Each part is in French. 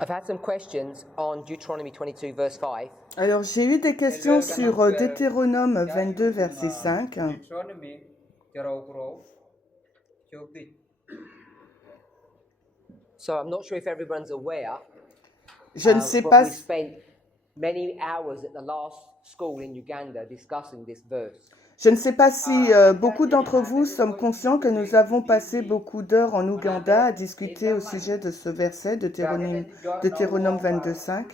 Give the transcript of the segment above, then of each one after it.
I've had some questions on Deuteronomy 22, verse 5. Alors, j'ai eu des questions sur Deutéronome 22, verset 5. So I'm not sure if everyone's aware, Je ne sais but pas, we spent many hours at the last school in Uganda discussing this verse. je ne sais pas si beaucoup d'entre vous sommes conscients que nous avons passé beaucoup d'heures en Ouganda à discuter au sujet de ce verset, Deutéronome 22, 5.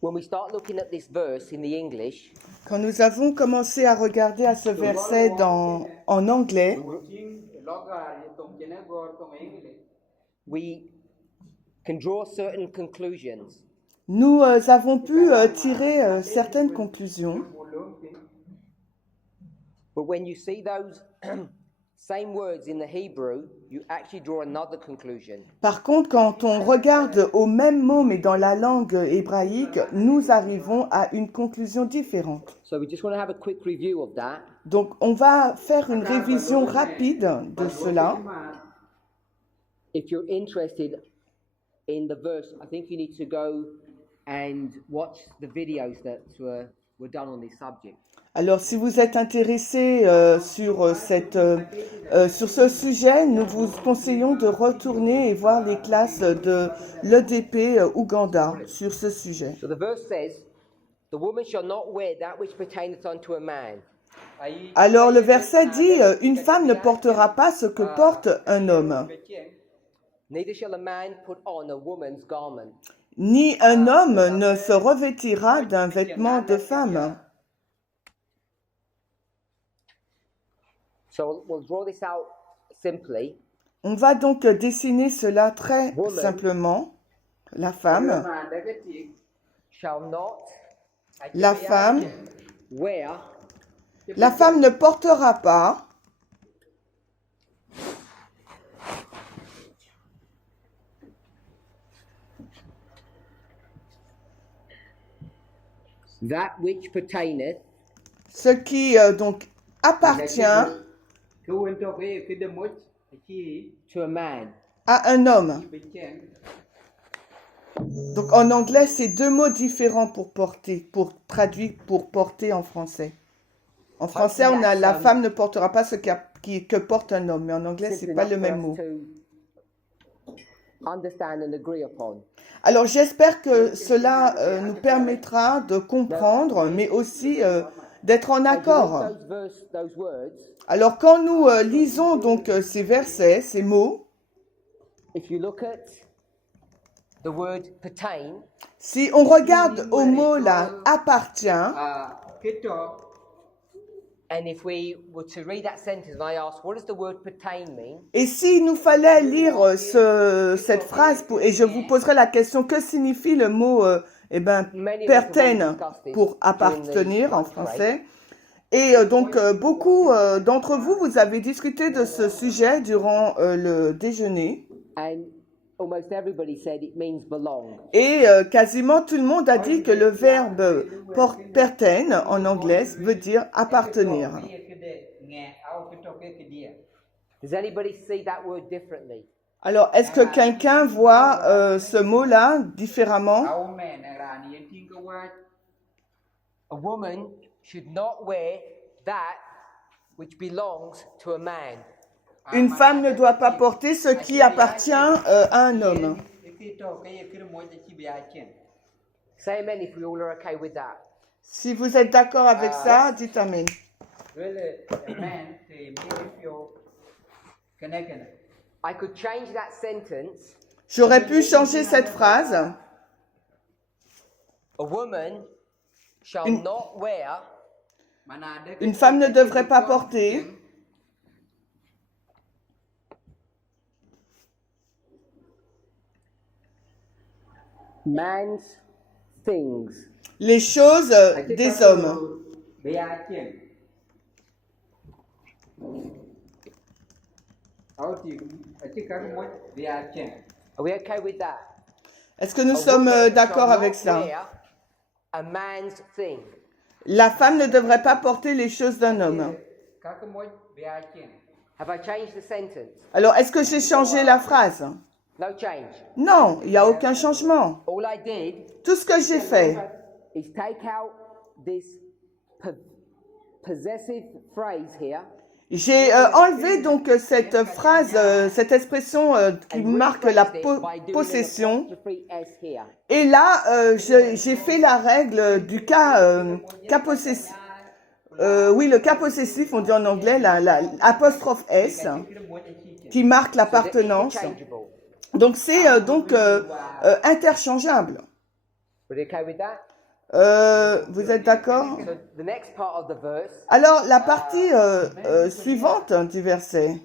When we start looking at this verse in the English, Quand nous avons commencé à regarder à ce verset en anglais, we can draw certain conclusions. nous avons pu tirer certaines conclusions. But when you see those same words in the Hebrew, you actually draw another conclusion. Par contre, quand on regarde au même mot mais dans la langue hébraïque, nous arrivons à une conclusion différente. So we just want to have a quick review of that. Donc, on va faire une révision rapide de cela. If you're interested in the verse, I think you need to go and watch the videos that were done on this subject. Alors, si vous êtes intéressé sur ce sujet, nous vous conseillons de retourner et voir les classes de l'EDP Ouganda sur ce sujet. So the verse says, "The woman shall not wear that which pertaineth unto a man." Alors, le verset dit, une femme ne portera pas ce que porte un homme, Neither shall a man put on a woman's garment. ni un homme ne se revêtira d'un vêtement de femme. So we'll draw this out simply. On va donc dessiner cela très simplement. La femme, Shall not la femme, wear la femme ne portera pas that which pertaineth ce qui donc appartient to a man. à un homme. Donc en anglais, c'est deux mots différents pour porter, pour traduire pour porter en français. En français, on a la femme ne portera pas ce que porte un homme, mais en anglais, c'est pas le même mot. Understand and agree upon. Alors j'espère que cela nous permettra de comprendre, mais aussi d'être en accord. Those words, Alors quand nous lisons donc ces versets, ces mots, if you look at the word pertain, si on regarde au mot là appartient, and if we were to read that sentence and I ask, what does the word pertain mean? et s'il nous fallait lire cette phrase et je vous poserai la question, que signifie le mot pertain pour appartenir en français? Et donc beaucoup d'entre vous, vous avez discuté de ce sujet durant le déjeuner. And almost everybody said it means belong. Et quasiment tout le monde a dit que le verbe pertain en anglais veut dire appartenir. Does anybody see that word differently? Alors, est-ce que quelqu'un voit ce mot-là différemment? A woman should not wear that which belongs to a man. Une femme ne doit pas porter ce qui appartient à un homme. Say amen if we all are okay with that. Si vous êtes d'accord avec ça, dites Amen. I could change that sentence. J'aurais pu changer cette phrase. A woman shall not wear. Une femme ne devrait pas porter Man's things. les choses des hommes. Are we okay with that? Est-ce que nous sommes d'accord avec ça? A man's thing. La femme ne devrait pas porter les choses d'un homme. Have I changed the sentence? Alors, est-ce que j'ai changé la phrase? No change. Non, il n'y a aucun changement. All I did Tout ce que j'ai fait, is take out this possessive phrase here. j'ai enlevé donc cette phrase, cette expression qui marque la possession. Et là, j'ai fait la règle du cas possessif. Oui, le cas possessif, on dit en anglais, l'apostrophe S, qui marque l'appartenance. Donc, c'est interchangeable. Vous êtes d'accord? Alors, la partie suivante du verset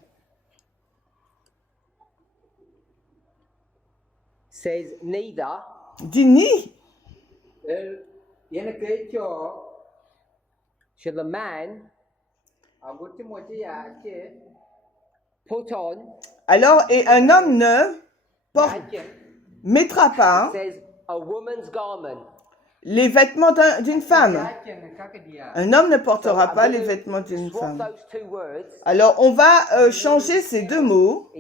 dit ni. Should the man put on? Alors, et un homme ne mettra pas A woman's garment. Les vêtements d'une femme. Un homme ne portera pas les vêtements d'une femme. Alors, on va changer ces deux mots.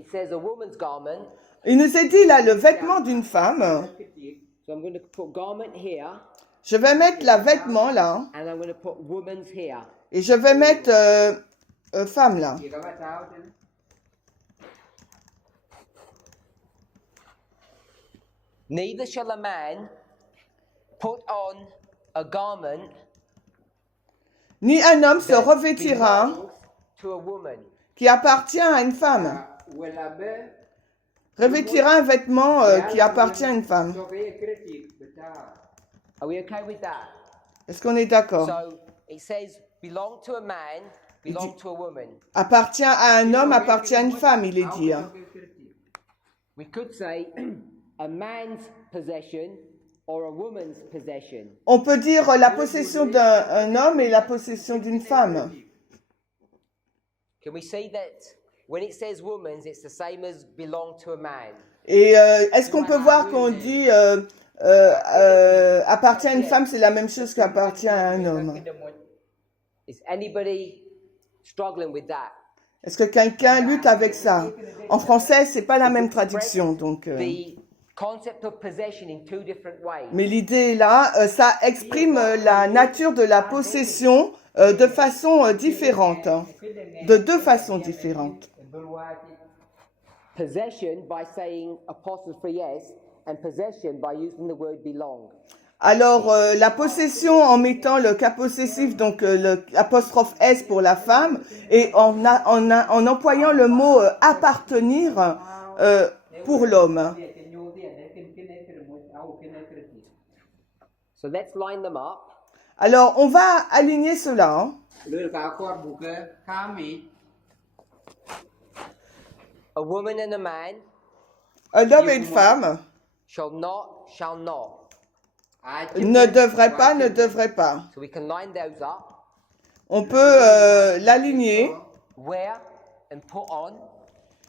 Il nous est dit là, le vêtement d'une femme. Je vais mettre la vêtement là. Et je vais mettre femme là. Neither shall a man put on a garment ni un homme se revêtira to a woman. Qui appartient à une femme. Revêtira un vêtement qui appartient à une femme. Are we okay with that? Est-ce qu'on est d'accord? So it says belong to a man, belong to a woman. Appartient à un homme, appartient à une femme, il est dit. We could say a man's possession or a woman's possession. On peut dire la possession d'un homme et la possession d'une femme. Can we see that when it says woman's, it's the same as belong to a man? Et est-ce qu'on peut voir qu'on dit appartient à une femme, c'est la même chose qu'appartient à un homme? Is anybody struggling with that? Est-ce que quelqu'un lutte avec ça? En français, c'est pas la même traduction, donc. Mais l'idée est là, ça exprime la nature de la possession de façon différente, de deux façons différentes. Possession by saying apostrophe s and possession by using the word belong. Alors, la possession en mettant le cas possessif, donc l'apostrophe S pour la femme, et en employant le mot appartenir pour l'homme. So let's line them up. Alors, on va aligner cela. A woman and a man. Un homme et une femme. Shall not. Ne devrait pas, ne devrait pas. So we can line those up. On peut l'aligner. Wear and put on.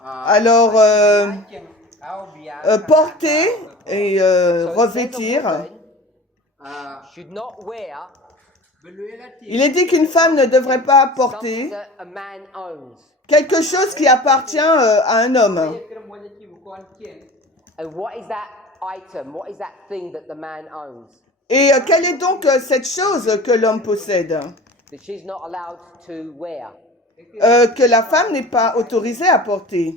Alors, porter et revêtir. Should not wear. Il est dit qu'une femme ne devrait pas porter A man owns. quelque chose qui appartient à un homme. And what is that item? What is that thing that the man owns? Et quelle est donc cette chose que l'homme possède? That she's not allowed to wear. Que la femme n'est pas autorisée à porter.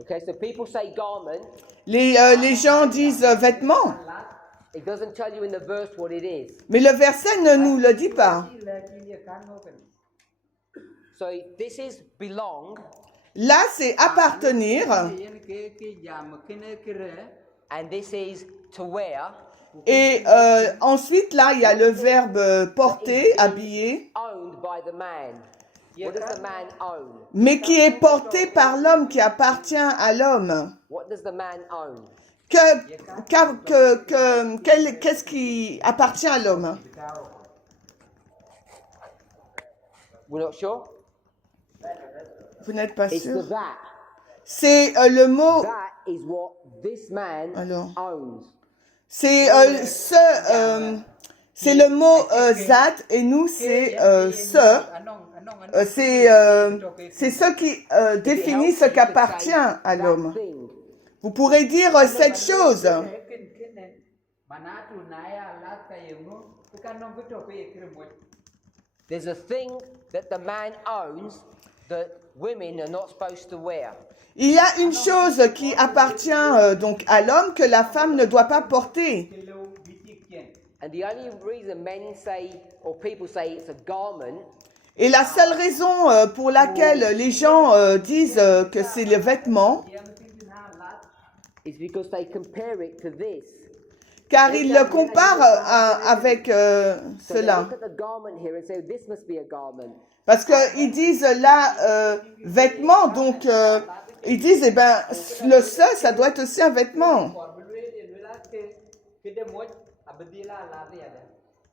Okay, so people say garment. Les gens disent vêtements. It doesn't tell you in the verse what it is. Mais le verset ne nous le dit pas. So this is belong. Là, c'est appartenir. And this is to wear. Et ensuite, là, il y a le verbe porter, habiller. Owned by the man. What does the man own? Mais qui est porté par l'homme, qui appartient à l'homme. What does the man own? Qu'est-ce qui appartient à l'homme? We're not sure? Vous n'êtes pas It's sûr? the that. C'est le mot. That is what this man owns. C'est c'est le mot zat et nous c'est ce. c'est ce qui définit ce qu'appartient à l'homme. Vous pourrez dire cette chose. There's a thing that the man owns that women are not supposed to wear. Il y a une chose qui appartient donc à l'homme que la femme ne doit pas porter. And the only reason men say or people say it's a garment. Et la seule raison pour laquelle les gens disent que c'est le vêtement, is because they compare it to this. car ils le comparent avec cela. Look at the garment here and say this must be a garment. Parce qu'ils disent là, vêtement, donc ils disent, eh ben, le seul, ça doit être aussi un vêtement.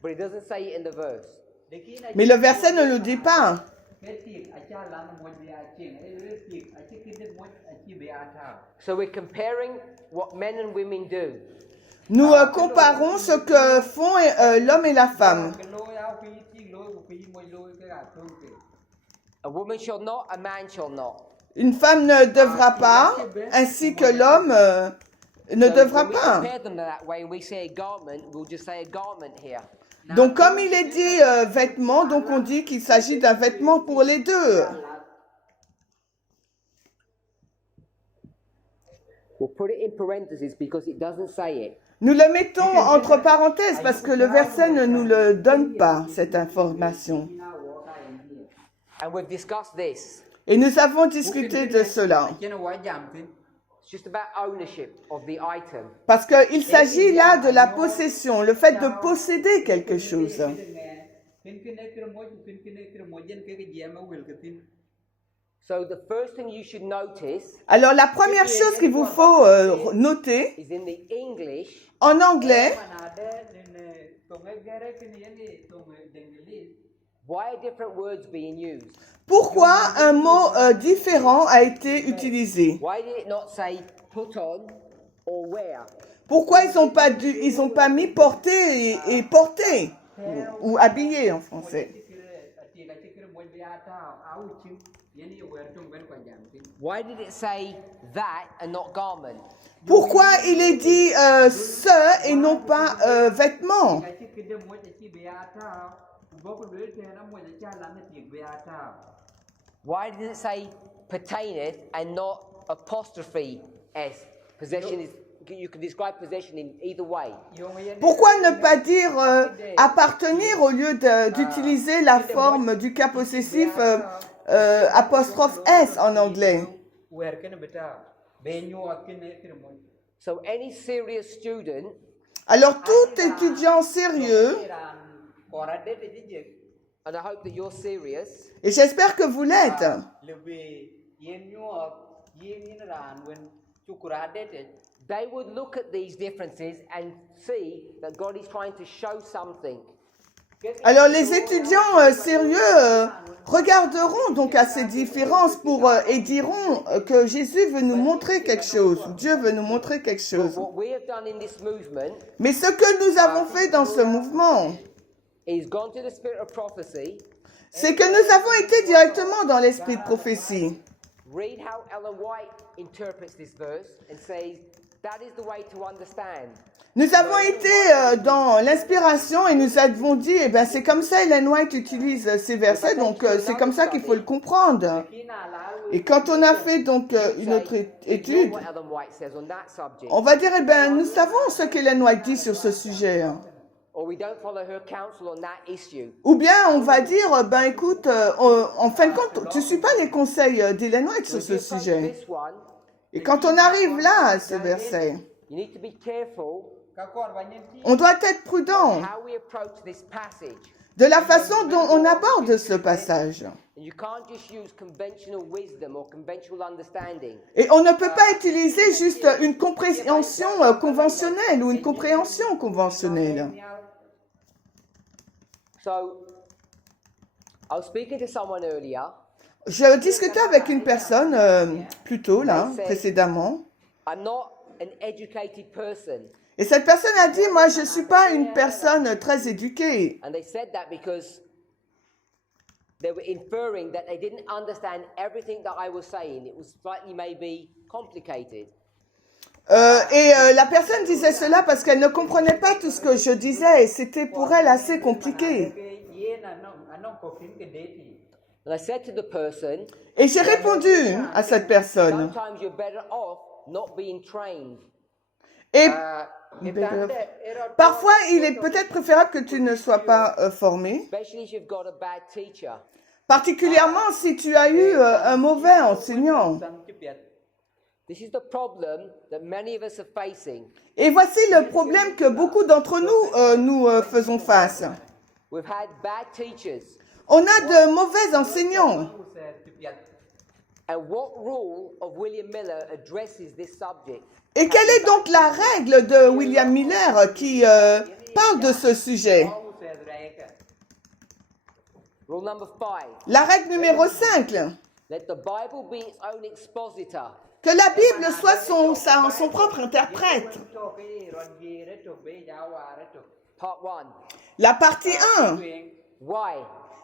But it doesn't say it in the verse. Mais le verset ne le dit pas. So we're comparing what men and women do. Nous comparons ce que font l'homme et la femme. A woman shall not, a man shall not. Une femme ne devra pas, ainsi que l'homme ne devra pas. Donc comme il est dit vêtement, donc on dit qu'il s'agit d'un vêtement pour les deux. Nous le mettons entre parenthèses parce que le verset ne nous le donne pas, cette information. Et nous avons discuté de cela. Parce qu'il s'agit là de la possession, le fait de posséder quelque chose. Alors la première chose qu'il vous faut noter, en anglais, pourquoi un mot différent a été utilisé? Pourquoi ils n'ont pas mis porter et porter ou habiller en français? Pourquoi il est dit ce et non pas vêtements? Why did it say pertaineth and not apostrophe s? Possession is, you can describe possession in either way. Pourquoi ne pas dire appartenir au lieu d'utiliser la forme du cas possessif apostrophe s en anglais? So any serious student, alors tout étudiant sérieux, and I hope that you're serious, et j'espère que vous l'êtes, they would look at these differences and see that God is trying to show something. alors les étudiants sérieux regarderont donc à ces différences et diront que Jésus veut nous montrer quelque chose, Dieu veut nous montrer quelque chose. Mais ce que nous avons fait dans ce mouvement, c'est que nous avons été directement dans l'esprit de prophétie. Read how Ellen White interprets this verse and says that is the way to understand. Nous avons été dans l'inspiration et nous avons dit, eh ben c'est comme ça Ellen White utilise ces versets, donc c'est comme ça qu'il faut le comprendre. Et quand on a fait donc une autre étude, on va dire, eh ben nous savons ce qu'Ellen White dit sur ce sujet. Ou bien on va dire, ben écoute, en fin de compte, tu ne suis pas les conseils d'Ellen White sur ce sujet. Et quand on arrive là, à ce verset, on doit être prudent de la façon dont on aborde ce passage. Et on ne peut pas utiliser juste une compréhension conventionnelle ou une compréhension conventionnelle. Je discutais avec une personne plus tôt, là, précédemment. Et cette personne a dit, moi, je ne suis pas une personne très éduquée. they were inferring that they didn't understand everything that I was saying. It was slightly maybe complicated. La personne disait cela parce qu'elle ne comprenait pas tout ce que je disais et c'était pour elle assez compliqué. And I said to the person, Et j'ai répondu à cette personne. sometimes you're better off not being trained. Et parfois, il est peut-être préférable que tu ne sois pas formé, Especially if you've got a bad teacher. particulièrement si tu as eu un mauvais enseignant. This is the problem that many of us are facing. Et voici le problème que beaucoup d'entre nous faisons face. We've had bad teachers. On a de mauvais enseignants. And what rule of William Miller addresses this subject? Et quelle est donc la règle de William Miller qui parle de ce sujet? Rule number 5. La règle numéro 5. Let the Bible be its own expositor. Que la Bible soit son propre interprète. Part 1. La partie 1. Why?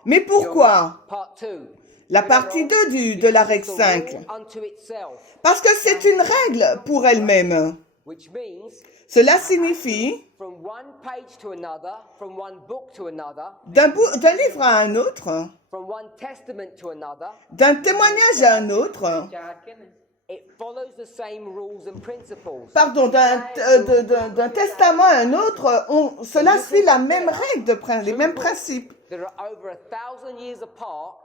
Mais pourquoi? Part 2. La partie 2 de la règle 5. Unto itself, Parce que c'est une règle pour elle-même. which means Cela signifie from one page to another, from one book to another, d'un livre à un autre, from one testament to another, d'un témoignage à un autre, it follows the same rules and principles. pardon, d'un testament à un autre, cela suit la même règle, les mêmes principes. That are over 1,000 years apart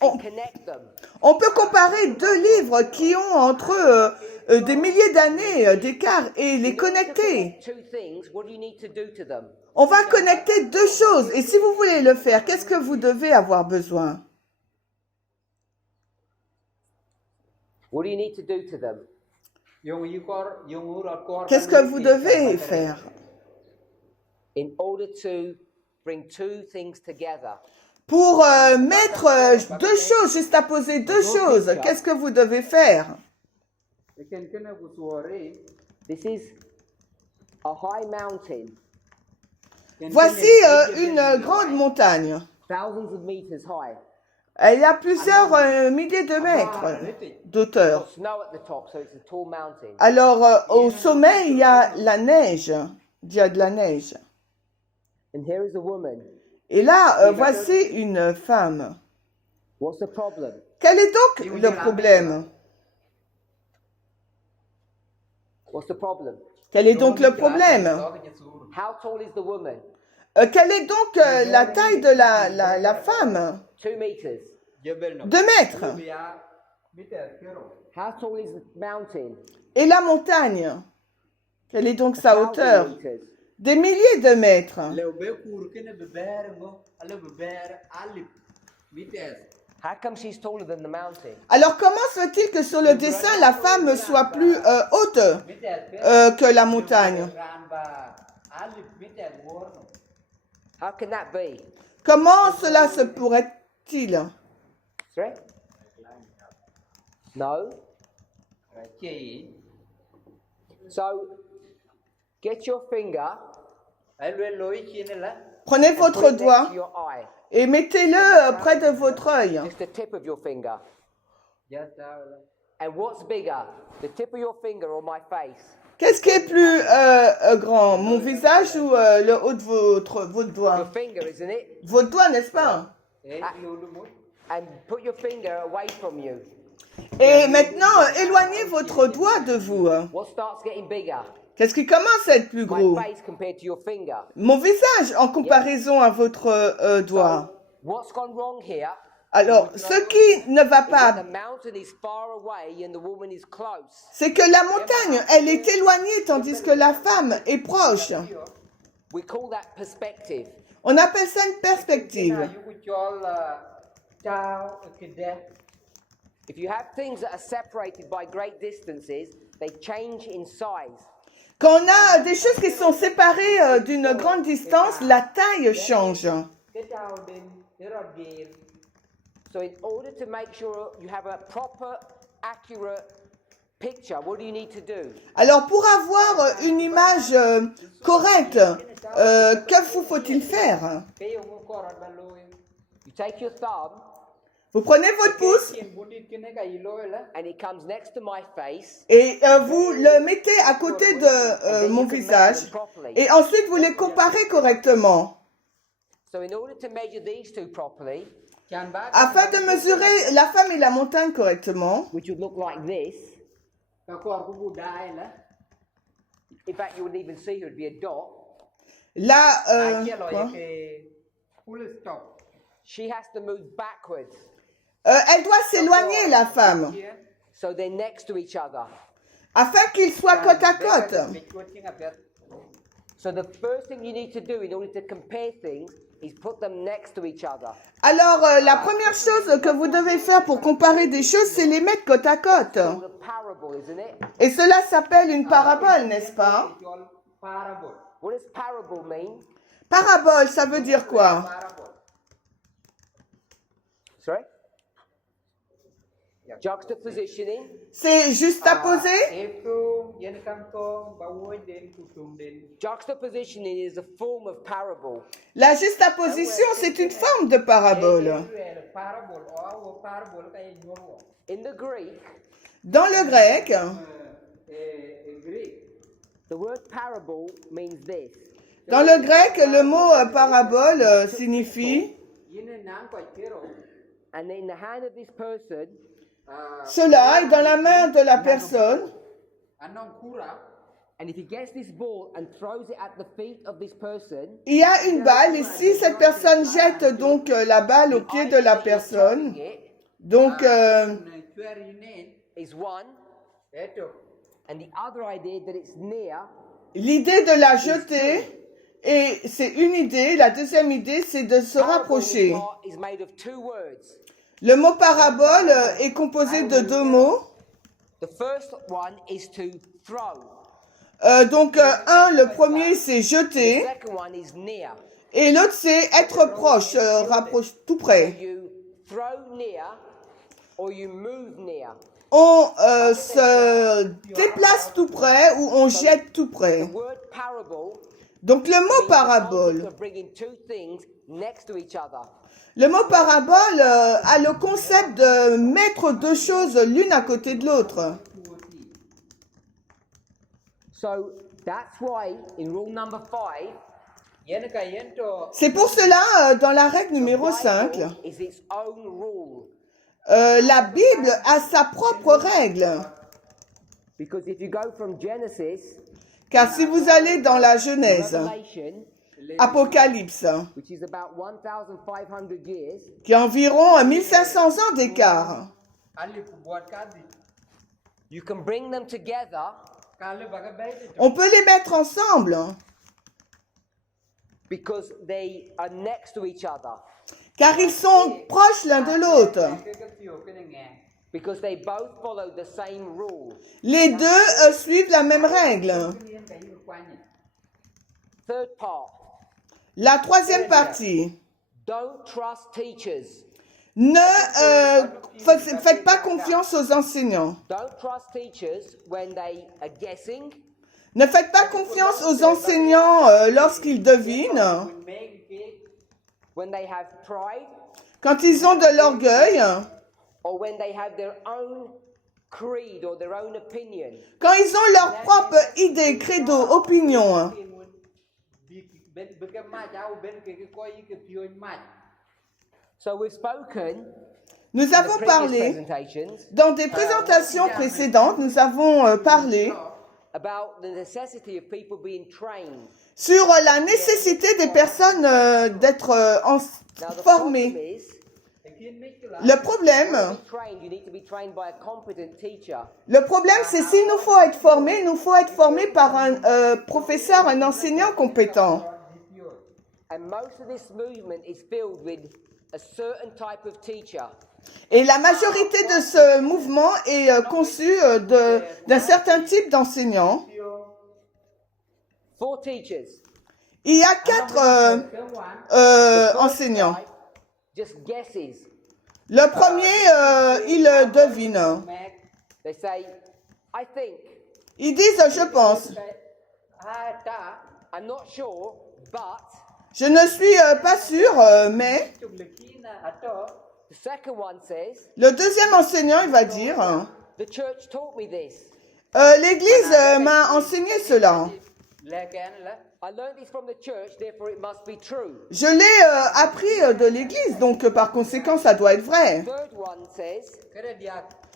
and connect them. On peut comparer deux livres qui ont entre eux des milliers d'années d'écart et les connecter. Two things, what do you need to do to them? On va connecter deux choses et si vous voulez le faire, qu'est-ce que vous devez avoir besoin? What do you need to do to them? Qu'est-ce que vous devez faire? In order to bring two things together. Pour mettre deux choses, juste à poser deux choses, qu'est-ce que vous devez faire? This is a high mountain, Voici une grande montagne. thousands of meters high. Elle y a plusieurs milliers de mètres d'auteur. Snow at the top, so it's a tall mountain. Alors, au sommet, il y a la neige. Il y a de la neige. And here is a woman. Et là, voici une femme. What's the problem? Quel est donc le problème? What's the problem? Quel est donc le problème? How tall is the woman? Quelle est donc la taille de la femme? 2 meters. 2 mètres. How tall is the mountain? Et la montagne? Quelle est donc sa 1,000 hauteur? meters. Des milliers de mètres. How come she's taller than the mountain? Alors comment se fait-il que sur le dessin, la femme soit plus haute que la montagne? How can that be? Comment cela se pourrait-il? Sorry? No. So, get your finger. Prenez and votre put it next doigt to your eye. et mettez-le près de votre œil. Just the tip of your finger. And what's bigger, the tip of your finger or my face? Qu'est-ce qui est plus grand, mon visage ou le haut de votre Your doigt? finger, isn't it? Votre doigt, n'est-ce pas? And put your finger away from you. Et maintenant, éloignez votre doigt de vous. What starts getting bigger? Qu'est-ce qui commence à être plus My gros? face compared to your finger. Mon visage en comparaison à votre doigt. What's gone wrong here? Alors, ce qui ne va Is that pas, the mountain is far away and the woman is close. c'est que la montagne, elle est éloignée tandis que la femme est proche. We call that perspective. On appelle ça une perspective. If you have things that are separated by great distances, they change in size. Quand on a des choses qui sont séparées d'une grande distance, la taille change. So in order to make sure you have a proper, accurate picture, what do you need to do? Alors, pour avoir une image correcte, que faut-il faire? You take your thumb Vous prenez votre pouce and it comes next to my face. et vous le mettez à côté de mon visage. Et ensuite, vous les comparez correctement. So in order to measure these two properly, Afin de mesurer la femme et la montagne correctement, which would look like this. In fact, you wouldn't even see her, it'd be a dot. là, quoi She has to move backwards. Elle doit s'éloigner, la femme, So they're next to each other. afin qu'ils soient côte à côte. So the first thing you need to do in order to compare things is put them next to each other. Alors, la première chose que vous devez faire pour comparer des choses, c'est les mettre côte à côte. It's called a parable, isn't it? Et cela s'appelle une parabole, n'est-ce pas? What does parable mean? Parabole, ça veut dire quoi? Sorry? Juxtapositioning. C'est juste à poser? Juxtapositioning is a form of parable. La juxtaposition, c'est une forme de parabole. In the Greek, Dans le grec, the word parable means this. dans le grec, le mot parabole signifie And in the hand of this person, cela est dans la main de la personne. and if he gets this ball and throws it at the feet of this person, Il y a une balle et si cette personne jette donc la balle au pied de la personne, donc is one, and the other idea that it's near l'idée de la jeter, et c'est une idée, la deuxième idée c'est de se rapprocher. is made of two words. Le mot parabole est composé de deux mots. The first one is to throw. Donc le premier c'est The jeter second one is near. et l'autre c'est être proche, rapproche, tout près. You throw near or you move near. On se déplace tout près ou on jette tout près. The word parable Donc le mot means the parabole. concept of bringing two things next to each other. Le mot parabole a le concept de mettre deux choses l'une à côté de l'autre. So that's why in rule number 5, C'est pour cela, dans la règle numéro 5, Bible is its own rule. la Bible a sa propre règle. Because if you go from Genesis, Car si vous allez dans la Genèse, Revelation, Apocalypse, which is about 1,500 years, qui a environ 1500 ans d'écart, you can bring them together on peut les mettre ensemble, because they are next to each other. car ils sont proches l'un de l'autre. Because they both follow the same rule. Les deux suivent la même règle. Third part, La troisième partie. don't trust teachers. Ne faites pas confiance aux enseignants. Don't trust teachers when they are guessing, Ne faites pas confiance aux enseignants lorsqu'ils devinent, when they have pride, quand ils ont de l'orgueil, or when they have their own creed or their own opinion. quand ils ont leur propre idée, credo, opinion. So we've spoken Nous in the avons previous parlé, presentations dans des présentations précédentes, nous avons parlé about the necessity of people being trained. sur la nécessité des personnes d'être Now the formées. problem is, Le problème, to be trained, you need to be trained by a competent teacher. c'est s'il nous faut être formés, il nous faut être formés par un professeur, un enseignant compétent. And most of this movement is filled with a certain type of teacher. Et la majorité de ce mouvement est conçu d'un certain type d'enseignant. 4 teachers. Il y a 4 enseignants. Just guesses. Le premier, il devine. They say, I think, Ils disent « je pense ». I'm not sure, but Je ne suis pas sûr, mais... the The second one says, Le deuxième enseignant, il va dire, the church taught me this. l'Église m'a enseigné cela. I learned this from the church, therefore it must be true. Je l'ai appris de l'Église, donc par conséquent, ça doit être vrai. Third one says,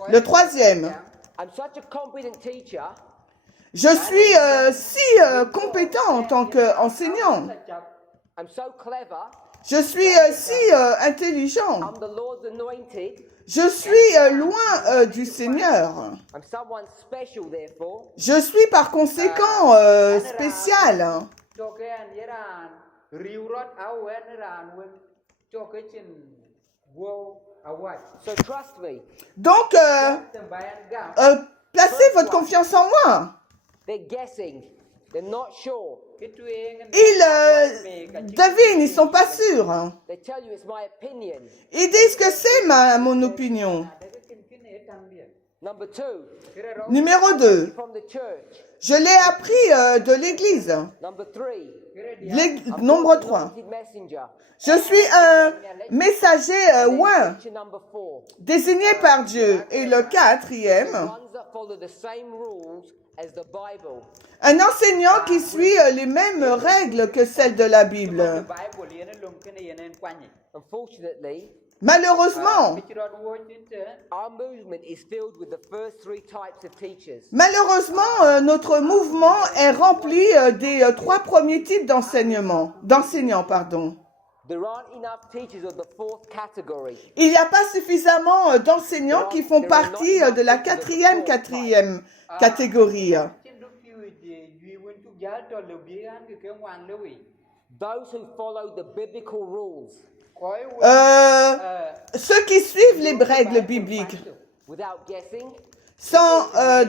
Le troisième, I'm such a competent teacher. je suis si compétent en tant qu'enseignant. I'm so clever. Je suis si intelligent. I'm the Lord's anointed. Je suis loin du Seigneur. I'm someone special, therefore. Je suis par conséquent spécial. So trust me. Donc, placez votre confiance en moi. They're guessing. They're not sure. Ils devinent, ils sont pas sûrs. They tell you it's my opinion. Ils disent que c'est mon opinion. Number two. Numéro 2, From the church. je l'ai appris de l'Église. Number three. Nombre 3. Anointed messenger. Je suis un messager oint, Teacher number 4. désigné par Dieu. Et le quatrième, Ones that follow the same rules as the Bible. un enseignant qui suit les mêmes règles que celles de la Bible. Unfortunately, Malheureusement, our movement is filled with the first three types of teachers. notre mouvement est rempli des 3 premiers types d'enseignants. There aren't enough teachers of the fourth category. Il n'y a pas suffisamment d'enseignants qui font partie de la quatrième catégorie. Those who follow the biblical rules Ceux qui suivent les règles bibliques without guessing, sans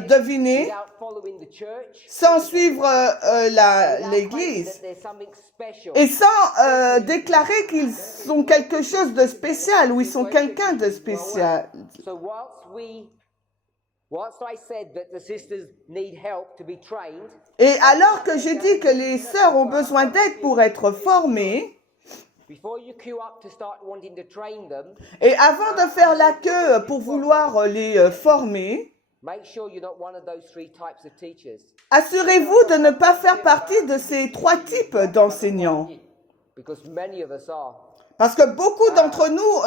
deviner, without following the church, sans suivre without l'Église claiming that there's something special. et sans déclarer qu'ils sont quelque chose de spécial ou ils sont quelqu'un de spécial. So whilst I said that the sisters need help to be trained, Et alors que j'ai dit que les sœurs ont besoin d'aide pour être formées, before you queue up to start wanting to train them, et avant de faire la queue pour vouloir les former, make sure you're not one of those three types of teachers. assurez-vous de ne pas faire partie de ces 3 types d'enseignants. Because many of us are. Parce que beaucoup d'entre nous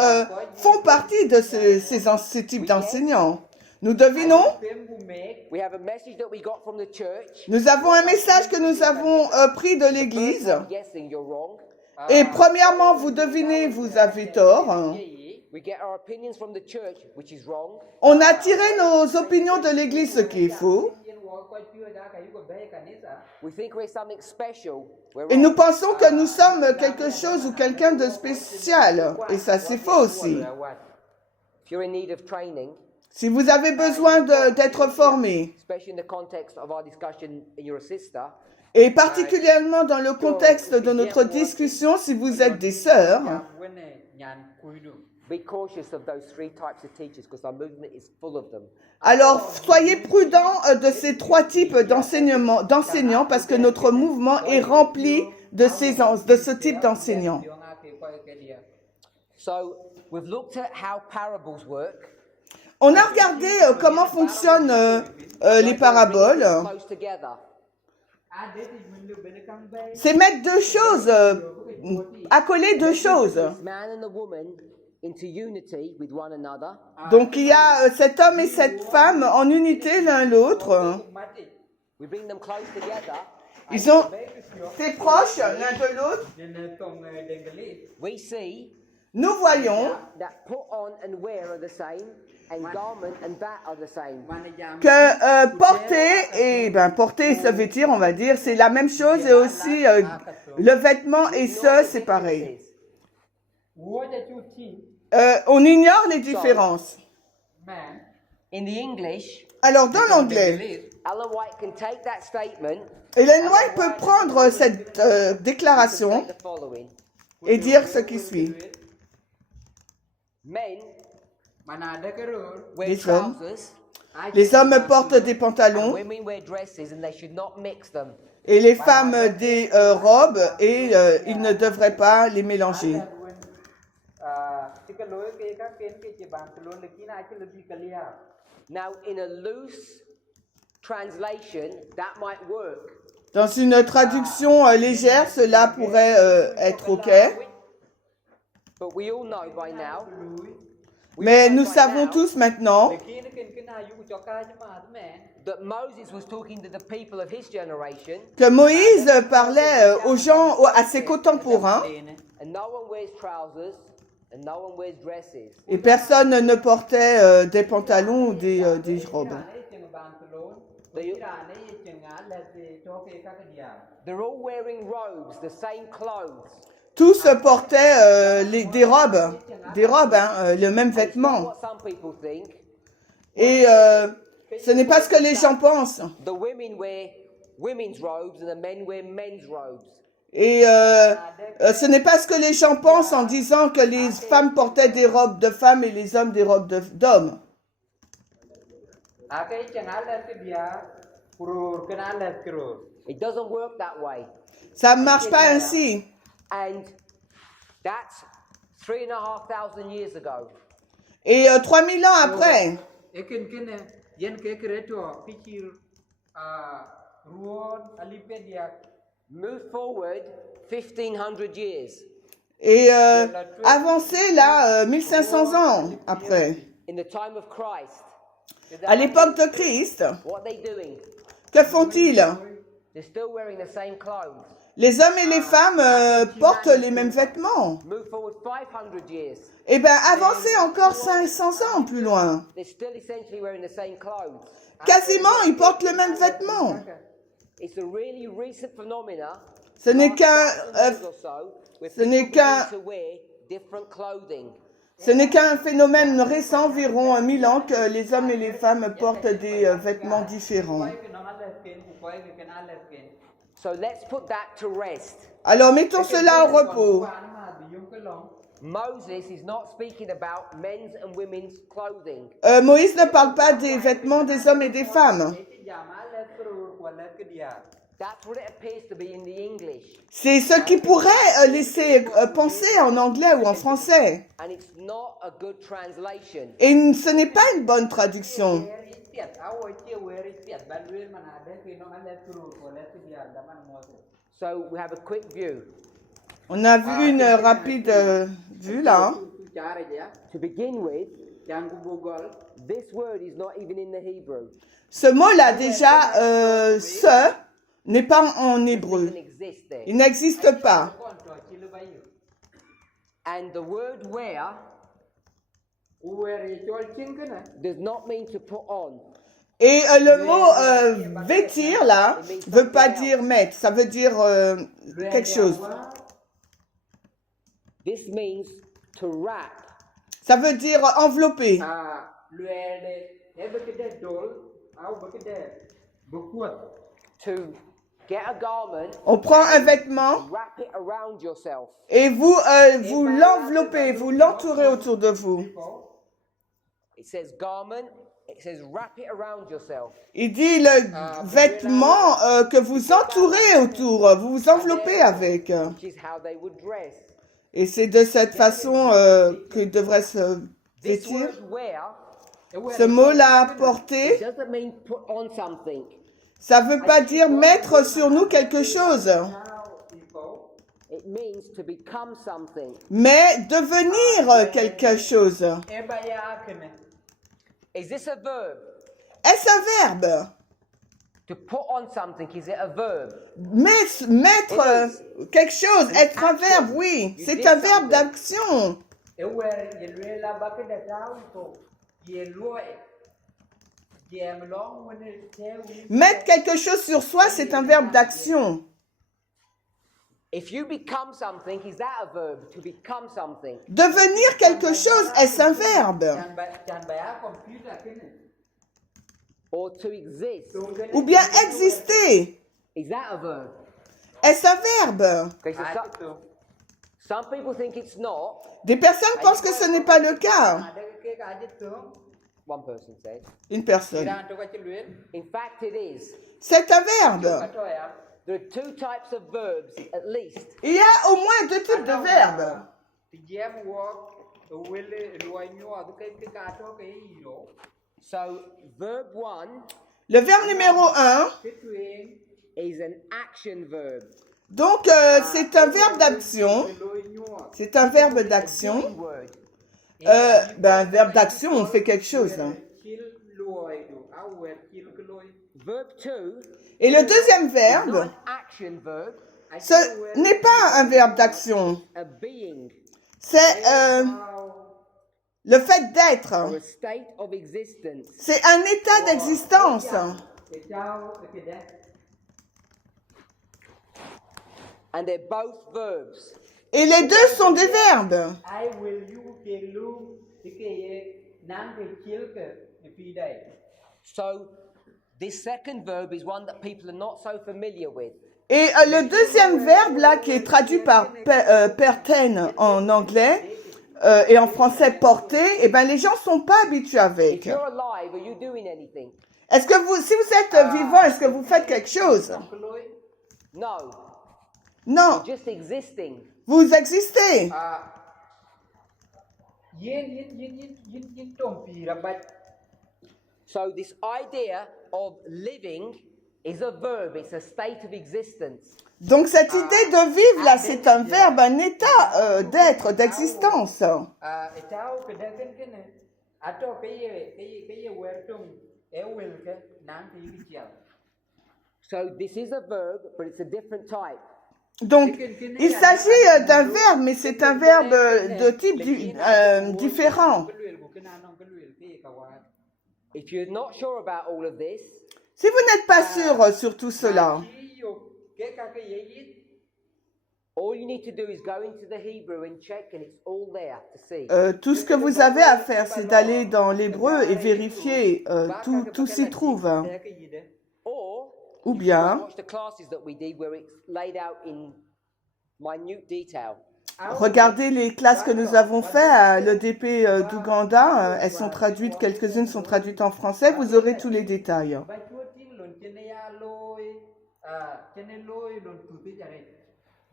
font partie de ce type d'enseignants. Nous devinons, We have a message that we got from the church. nous avons un message que nous avons pris de l'Église. Guessing you're wrong. Et premièrement, vous devinez, vous avez tort. We get our opinions from the church, which is wrong. On a tiré nos opinions de l'Église, ce qui est faux. We think we're something special. We're Et wrong. nous pensons que nous sommes quelque chose ou quelqu'un de spécial. Et ça, c'est faux aussi. If you're in need of training, Si vous avez besoin d'être formé, especially in the context of our discussion and you're a sister, et particulièrement dans le contexte de notre discussion, si vous êtes des sœurs, be cautious of those three types of teachers because our movement is full of them. alors soyez prudents de ces 3 types d'enseignants parce que notre mouvement est rempli de ce type d'enseignants. So we've looked at how parables work. On a regardé comment fonctionnent les paraboles. Close together. C'est mettre 2 choses, accoler 2 choses. Man and a woman into unity with one another. Donc il y a cet homme et cette femme en unité l'un l'autre. We bring them close together. Ils sont très proches l'un de l'autre. We see Nous voyons that put on and wear are the same, and garment and that are the same. que porter et se vêtir, on va dire, c'est la même chose et aussi le vêtement et c'est pareil. On ignore les différences. In the English, Alors dans l'anglais, Ellen White can take that statement Ellen White peut prendre cette déclaration the following: et dire ce qui suit. Men wear Les hommes. trousers, Les hommes portent des and pantalons women wear dresses, and they should not mix them. et les femmes des robes et ils ne devraient pas les mélanger. Now, in a loose translation, that might work. Dans une traduction légère, cela pourrait être OK. But we all know by now. Mais nous savons tous maintenant That Moses was talking to the people of his generation. que Moïse parlait aux gens, à ses contemporains, And no one wears trousers and no one wears dresses. et personne ne portait des pantalons ou des robes. They're all wearing robes, the same clothes. Tous portaient des robes, le même vêtement. What some people think. Et ce n'est pas ce que les gens pensent. The women wear women's robes and the men wear men's robes. Et ce n'est pas ce que les gens pensent en disant que les femmes portaient des robes de femmes et les hommes des robes d'hommes. It doesn't work that way. Ça ne marche pas ainsi. And that's 3,500 years ago. Et 3000 ans après, Move forward 1,500 years. et avancez là 1500 ans après, In the time of Christ, à l'époque de Christ, what are they doing? que font-ils? They're still wearing the same clothes. Les hommes et les femmes portent les mêmes vêtements. Move forward 500 years. Eh bien, avancez encore 500 ans plus loin. They're still essentially wearing the same clothes. Quasiment, ils portent les mêmes vêtements. It's a really recent phenomena. Ce n'est qu'un Years or so, where ce n'est people qu'un- begin to wear different clothing. phénomène récent, environ 1000 ans, que les hommes et les femmes portent des vêtements différents. So let's put that to rest. Alors, mettons cela au repos. Moses is not speaking about men's and women's clothing. Moïse ne parle pas des vêtements des hommes et des femmes. That's what it appears to be in the English. C'est ce qui pourrait laisser penser en anglais ou en français. And it's not a good translation. Et ce n'est pas une bonne traduction. So we have a quick view. On a vu une rapide vue là. To begin with, this word is not even in the Hebrew. Ce mot-là déjà, ce n'est pas en hébreu. It doesn't exist there. Il n'existe pas. And the word wear does not mean to put on. Et le mot vêtir là veut pas dire mettre, ça veut dire quelque chose. This means to wrap. Ça veut dire envelopper. To get a garment, On prend un vêtement wrap it around yourself. et vous vous l'enveloppez, vous l'entourez autour de vous. It says garment, it says wrap it around yourself. Il dit le vêtement que vous entourez autour, vous vous enveloppez avec. Which is how they would dress. Et c'est de cette façon qu'ils devraient se This vêtir. word wear Ce mot-là, porter, doesn't mean put on something. ça ne veut pas dire mettre sur nous quelque chose, It means to become something. mais devenir quelque chose. Is this a verb? Est-ce un verbe? To put on something, is it a verb? Mettre quelque chose, être un verbe, oui. C'est un verbe d'action. Mettre quelque chose sur soi, c'est un verbe d'action. If you become something, is that a verb? To become something. Devenir quelque chose, est-ce un verbe? Or to exist. Ou bien exister, Is that a verb? est-ce un verbe? Okay, so some people think it's not. Des personnes pensent que ce n'est pas le cas. One person said. Une personne. In fact, it is. C'est un verbe. There are two types of verbs, at least. Il y a au moins deux types de verbes. So, verb 1 Le verbe numéro 1, is an action verb. donc c'est un verbe d'action. C'est un verbe d'action. Doing word. Un verbe d'action, on fait quelque chose. Verb 2 Et le deuxième is not verbe, an action verb, ce n'est pas un verbe d'action. a being C'est le fait d'être. or a state of existence. C'est un état d'existence. And they're both verbs. Et les deux sont des verbes. So, this second verb is one that people are not so familiar with. Et le deuxième verbe, là, qui est traduit par perten en anglais et en français porter, eh ben, les gens sont pas habitués If avec. you're alive, are you doing anything? Est-ce que vous, si vous êtes vivant, est-ce que vous faites quelque chose? No. Non, You're just existing. vous existez. So, this idea of living is a verb, it's a state of existence. Donc cette idée de vivre, là, c'est un verbe, un état d'être, d'existence. So, this is a verb, but it's a different type. Donc, il s'agit d'un verbe, mais c'est un verbe de type différent. If you're not sure about all of this, Si vous n'êtes pas sûr sur tout cela, all you need to do is go into the Hebrew and check, and it's all there to see. tout ce que vous avez à faire, c'est d'aller dans l'hébreu et vérifier, tout s'y trouve. Or Ou you can bien, watch the classes that we did where it's laid out in minute detail. regardez les classes que nous avons faites à l'EDP d'Ouganda, elles sont traduites, quelques-unes sont traduites en français, vous aurez tous les détails.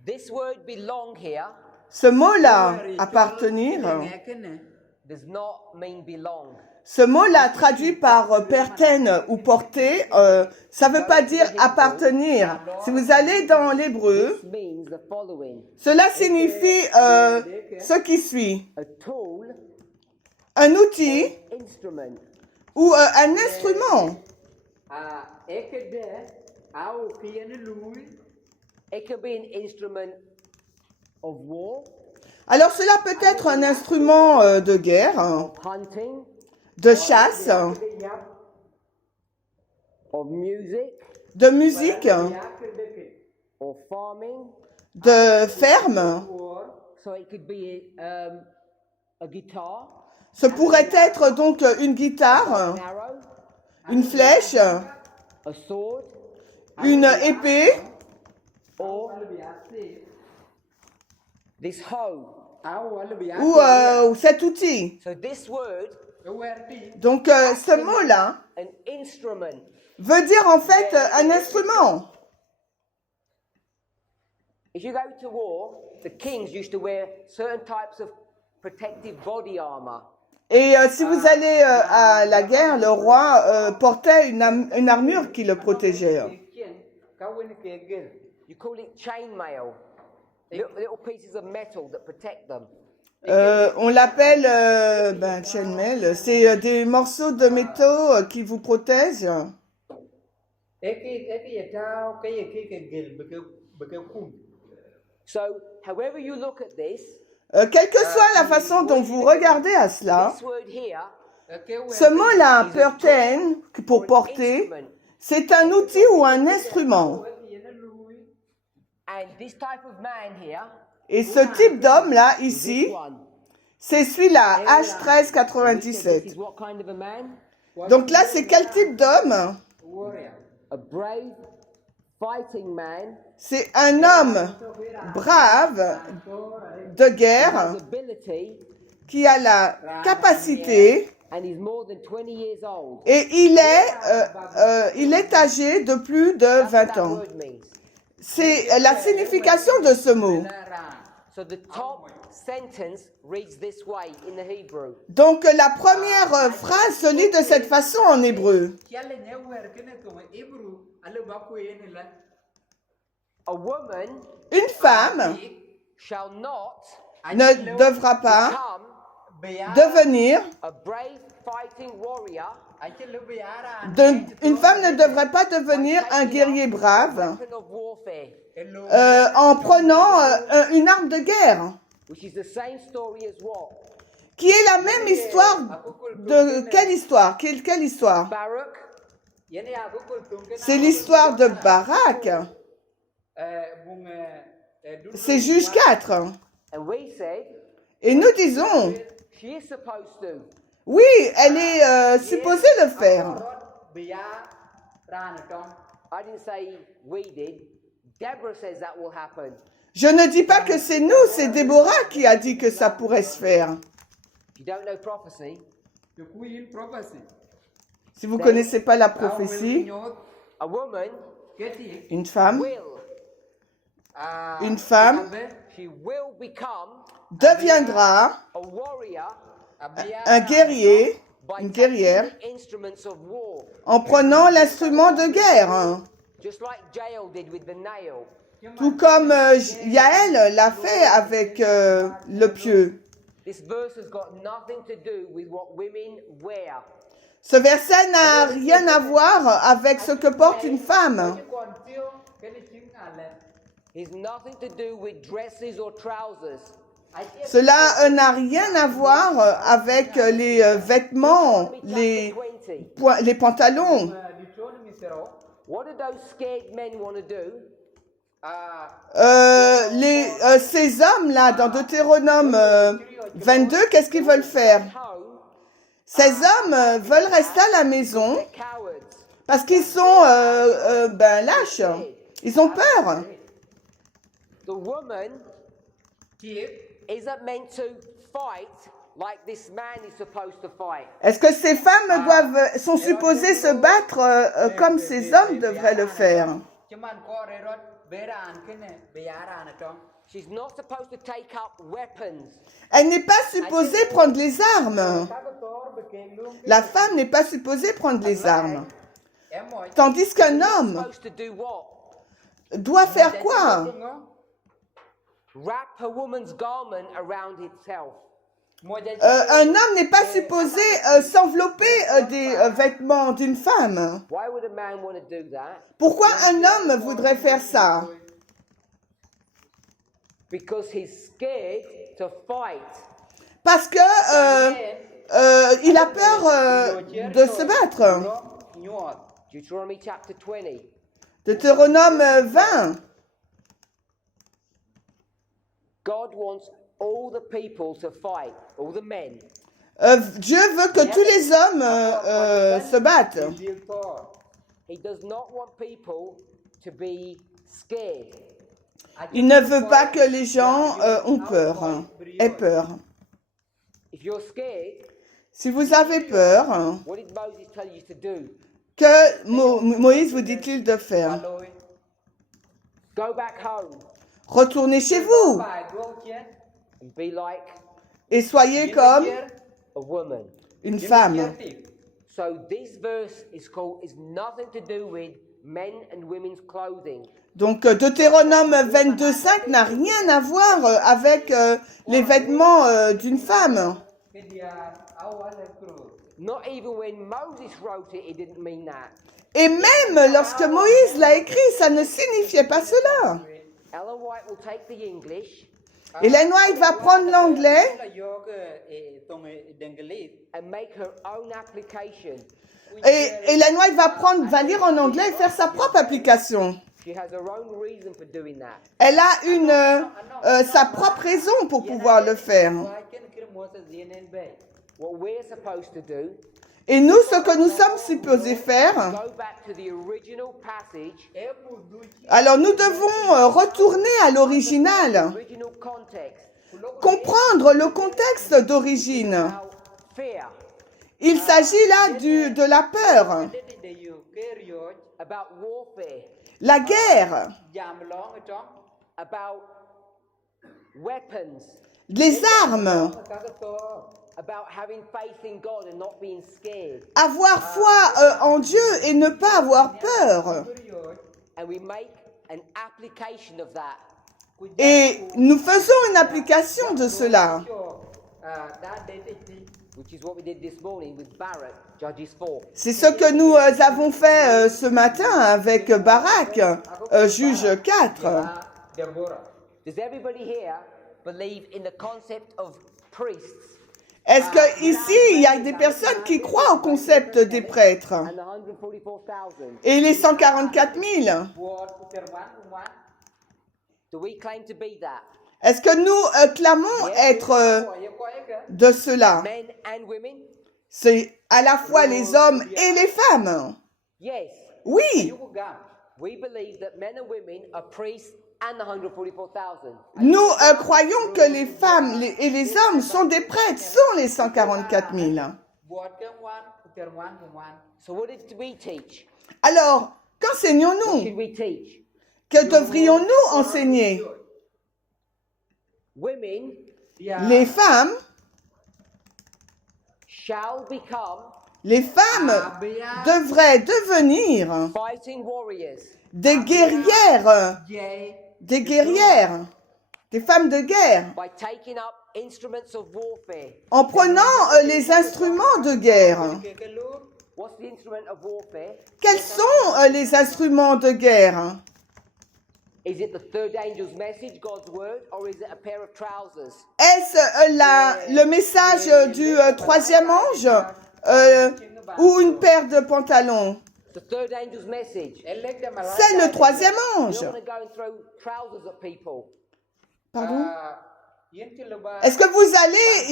This word belong here Ce mot-là, appartenir, does not mean belong. ce mot-là traduit par perten ou porter, ça ne veut pas dire appartenir. Si vous allez dans l'hébreu, This means the following: cela signifie ce qui suit. a tool, Un outil instrument. ou un instrument. It could be an instrument of war, Alors cela peut être un instrument de guerre, of hunting, de chasse, of music, de musique, or farming. de ferme. So it could be a guitar, Ce pourrait être donc une guitare, an arrow, une flèche, a sword, une épée or this hoe. ou cet outil. So this word, Donc ce mot-là an instrument. veut dire en fait un instrument. If you go to war, the kings used to wear certain types of protective body armor. Et si vous allez à la guerre, le roi portait une armure qui le protégeait. You call it chainmail. Little pieces of metal that protect them. On l'appelle chainmail. C'est des morceaux de métaux qui vous protègent. So, however you look at this, Quelle que soit la façon dont vous regardez à cela, this word here ce mot-là, perten, pour porter, instrument, c'est un outil ou un instrument. and this type of man here, Et ce type d'homme-là, this ici, one. c'est celui-là, This H1397. is what kind of a man? Donc là, c'est quel type d'homme? A brave, fighting man. C'est un homme brave de Has guerre ability qui a la capacité and is more than 20 years old. et il est âgé de plus de That's what 20 that ans. word means. C'est la signification de ce mot. So the top sentence reads this way in the Hebrew. Donc la première phrase se lit de cette façon en hébreu. A woman Une femme shall not ne devra pas become devenir, a brave fighting warrior une femme ne devrait pas devenir un guerrier brave weapon of warfare, en prenant une arme de guerre, which is the same story as what? qui est la même histoire de quelle histoire? Quelle histoire? Barak, C'est l'histoire de Barak. C'est Juge 4. and we said Et nous disons, she is supposed to. oui, elle est supposée le faire. I didn't say we did. Deborah says that will happen. Je ne dis pas que c'est nous, c'est Déborah qui a dit que ça pourrait se faire. If you don't know prophecy, Si vous ne connaissez pas la prophétie, a woman une femme will. Une femme She will become deviendra a warrior un guerrier, by une taking guerrière, the instruments of war, en prenant l'instrument de guerre, hein. just like Jael did with the nail. Tout comme Yaël l'a fait avec le pieu. This verse has got nothing to do with what women wear. Ce verset n'a rien à voir avec ce que porte une femme. It's nothing to do with dresses or trousers. Cela n'a rien à voir avec les vêtements, les pantalons. What do those scared men want to do? Ces hommes-là, dans Deutéronome 22, qu'est-ce qu'ils veulent faire? Home, Ces hommes veulent rester à la maison they're cowards. parce qu'ils sont lâches. Ils ont peur. The woman isn't meant to fight like this man is supposed to fight. Est-ce que ces femmes sont supposées se battre comme ces hommes devraient le faire? She's not supposed to take up weapons. Elle n'est pas supposée prendre les armes. La femme n'est pas supposée prendre les armes. Tandis qu'un homme Supposed to do what? doit faire quoi? Wrap a woman's garment around itself. Un homme n'est pas supposé s'envelopper des vêtements d'une femme. Why would a man want to do that? Pourquoi un homme voudrait faire ça? Because he's scared to fight. Parce que il a peur de se battre. Deuteronomy chapter 20. Deutéronome 20. God wants all the people to fight, all the men. Dieu veut que tous les hommes se battent. He does not want people to be scared. Il ne veut pas que les gens aient peur. If you're scared, Si vous avez peur, what did Moses tell you to do? que Moïse vous dit-il de faire? Go back home Retournez chez vous and be like et soyez comme a woman. une femme. So this verse is nothing to do with men and women's clothing. Donc Deutéronome 22:5 n'a rien à voir avec les vêtements d'une femme. Not even when Moses wrote it, it didn't mean that. Et même lorsque Moïse l'a écrit, ça ne signifiait pas cela. Ellen White will take the English Ellen White va prendre l'anglais and make her own application. et Ellen White va lire en anglais et faire sa propre application. She has her own reason for doing that. Elle a sa propre raison pour pouvoir le faire. What we're supposed to do, Et nous, ce que nous sommes supposés faire, go back to the original passage, alors nous devons retourner à l'original, original context, comprendre le contexte d'origine. about fear, Il s'agit là de la peur, about warfare, la guerre, about weapons. Les armes. About having faith in God and not being scared. Avoir foi en Dieu et ne pas avoir peur. And we make an application of that. Et nous faisons une application de cela. Which is what we did this morning with Barak, Judges 4. C'est ce que nous avons fait ce matin avec Barak, Juge 4. Does everybody here believe in the concept of priests? Est-ce que ici il y a des personnes qui croient au concept des prêtres And the 144,000? et les 144 000? Do we claim to be that? Est-ce que nous clamons être de cela? Men and women? C'est à la fois les hommes et les femmes. Yes. Oui, We believe that men and women are priests and the 144,000. nous croyons que les femmes et les hommes sont des prêtres, sont les 144 000. So what did we teach? Alors, What qu'enseignons-nous? should we teach? Que devrions-nous enseigner? Women Les femmes, shall become les femmes devraient devenir fighting warriors des guerrières, des femmes de guerre, by taking up instruments of warfare. en prenant les instruments de guerre. What's the instrument of warfare? Quels sont les instruments de guerre? Is it the third angel's message, God's word, or is it a pair of trousers? Est-ce le message du troisième ange ou une paire de pantalons? The third angel's message. C'est le troisième ange. You're not going to go and throw trousers at people. Pardon? Est-ce que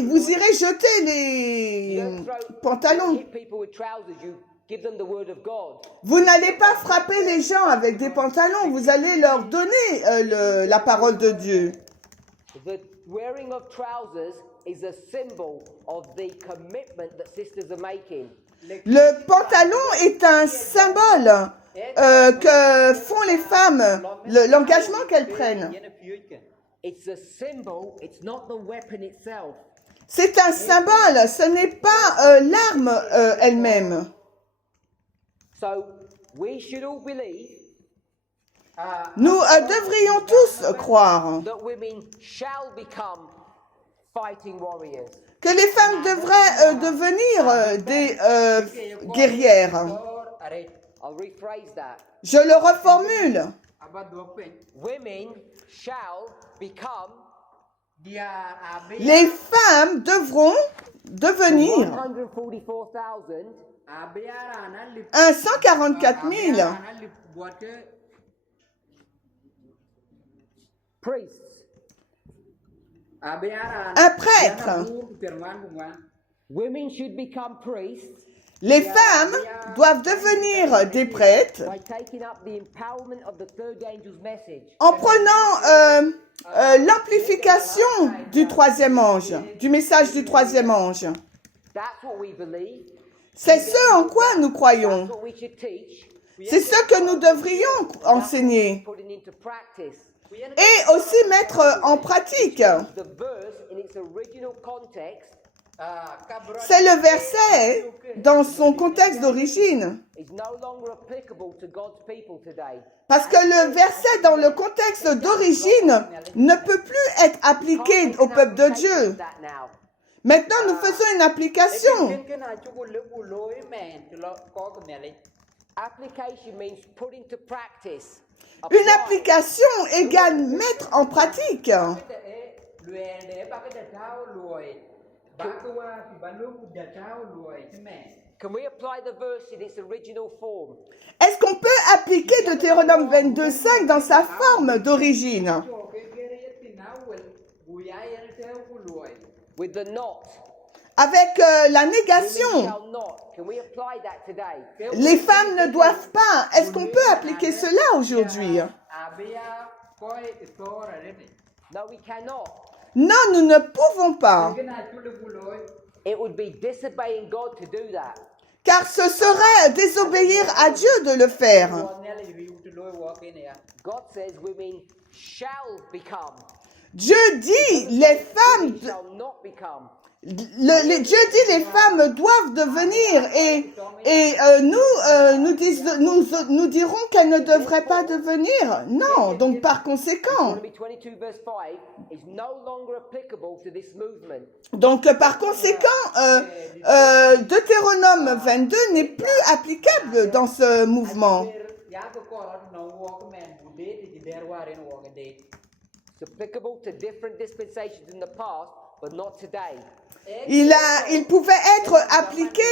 vous irez jeter You les don't throw, pantalons? hit people with trousers. You give them the word of God. Vous n'allez pas frapper les gens avec des pantalons, vous allez leur donner la parole de Dieu. The wearing of trousers is a symbol of the commitment that sisters are making. Le pantalon est un symbole que font les femmes, l'engagement qu'elles prennent. It's a symbol, it's not the weapon itself. C'est un symbole, ce n'est pas l'arme elle-même. So we should all believe Nous devrions tous croire that women shall become fighting warriors. que les femmes devraient devenir des guerrières. I'll rephrase that. Je le reformule. Women shall become Les femmes devront devenir 144,000 un 144 000 priests. un prêtre. Women should become priests Les femmes doivent devenir des prêtres by taking up the empowerment of the third angel's message. en prenant l'amplification du troisième ange, du message du troisième ange. That's what we believe. C'est ce en quoi nous croyons. That's what we should teach. C'est ce que nous devrions enseigner Putting into practice. et aussi mettre en pratique. The verse in its original context C'est le verset dans son contexte d'origine. is no longer applicable to God's people today. Parce que le verset dans le contexte d'origine ne peut plus être appliqué au peuple de Dieu. That now. Maintenant, nous faisons une application. Application means put into practice. Une application égale mettre en pratique. Can we apply the verse in its original form? Est-ce qu'on peut appliquer Deutéronome 22:5 dans sa forme d'origine? With the not. Avec la Women négation. shall not. Can we apply that today? Les femmes ne doivent pas. Est-ce qu'on peut appliquer cela aujourd'hui? No, we cannot. Non, nous ne pouvons pas. It would be disobeying God to do that. Car ce serait désobéir à Dieu de le faire. God says women shall become. Dieu dit les femmes, Dieu dit les femmes doivent devenir et nous dirons qu'elles ne devraient pas devenir. Non, donc par conséquent. Deutéronome 22 n'est plus applicable dans ce mouvement. Il pouvait être appliqué